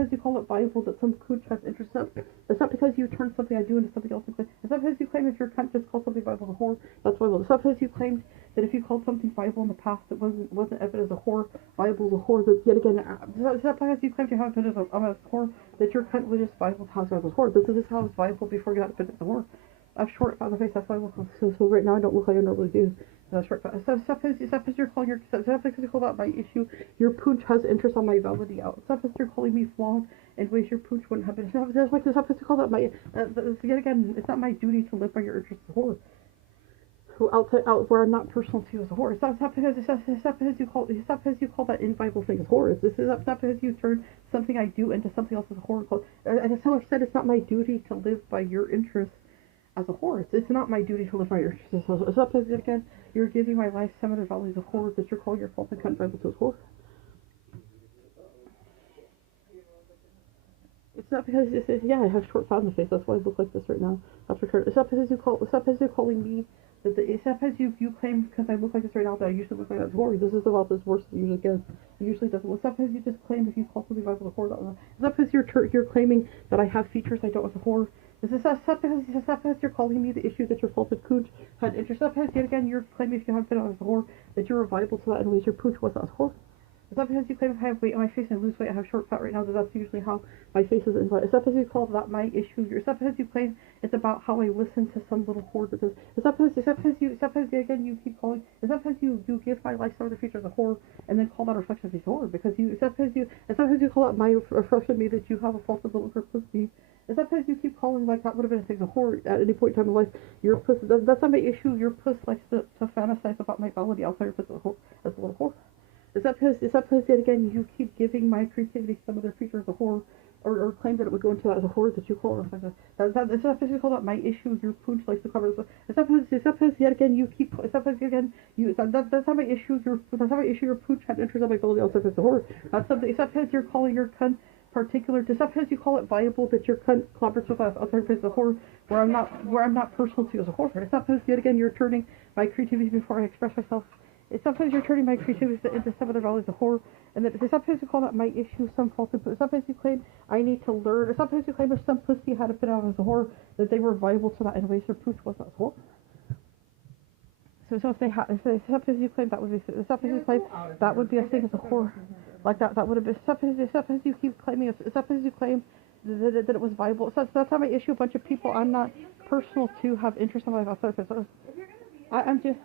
because you call it viable that some coach has interest in. It's not because you turn something I do into something else. It's not because you claim if your cunt just called something viable as a whore, that's viable. It's not because you claimed that if you called something viable in the past that wasn't evident as a whore, viable as a whore, that yet again, it's not because you claimed you have been as a whore that your cunt was just viable as a whore. This is how it's viable before you got been as a whore. I have short fat on the face, that's why I look so right now I don't look like I normally do. Short fat. Stop because you're calling your stop because you call that my issue. Your pooch has interest on my validity out. Stop because you're calling me flawed in ways your pooch wouldn't have been. Stop because you call that my yet again, it's not my duty to live by your interests as a whore. Out where I'm not personal to you as a whore. It's not because you call that inviolable thing as whore. This is not because you turn something I do into something else as a whore. And that's how I said it's not my duty to live by your interests as a whore. It's not my duty to live by your interests. It's not because again you're giving my life some other values of whore that you're calling your fault and cunt Bible to a whore. It's not because I have short fat in the face. That's why I look like this right now. It's not because you're calling me that it's not because you claim because I look like this right now that I usually look like that as whore. This is about this worse than usually gets. It usually doesn't. It's not because you just claim if you call something Bible a whore. It's not because you're claiming that I have features I don't as a whore. This is not because you're calling me the issue that your faulted pooch had interest. Not because yet again you're claiming if you haven't been on as a whore that you're viable to that in ways your pooch was not as a whore. It's not because you claim I have weight on my face and I lose weight, I have short fat right now, that's usually how my face is invited. It's not because you call that my issue. It's not because you claim it's about how I listen to some little whore that says, it's not because again you keep calling, it's not because you give my life some other features of whore and then call that a reflection of these whore, because it's not because you call out my reflection of me that you have a false little pussy. It's not because you keep calling like that would have been a thing of whore at any point in time in life. Your puss, that's not my issue. Your puss likes to fantasize about my validity outside your puss as a little whore. It's not because yet again you keep giving my creativity some other feature as a whore, or claim that it would go into that as a whore that you call it. It's not because you call that my issue. Your pooch likes to cover. It's not because yet again you keep. It's not because again you. That's not my issue. That's not my issue. Your pooch had interest on my ability outside as a whore. That's something. It's not because you're calling your cunt particular. It's not because you call it viable that your cunt collaborates with us outside as a whore. Where I'm not personal to you as a whore. It's not because yet again you're turning my creativity before I express myself. It's not because you're turning my creativity into some other values of whore, and that it's not because you call that my issue some fault. It's not because you claim I need to learn. It's not because you claim if some pussy had been out as a whore that they were viable to that in ways their pooch was not a whore. So if it's not because you claim that would be, it's not because you claim that would be a thing as a whore, like that would have been. It's not because you keep claiming. It's not because you claim that it was viable. So that's not my issue. A bunch of people I'm not personal to have interest in my outside. I'm just.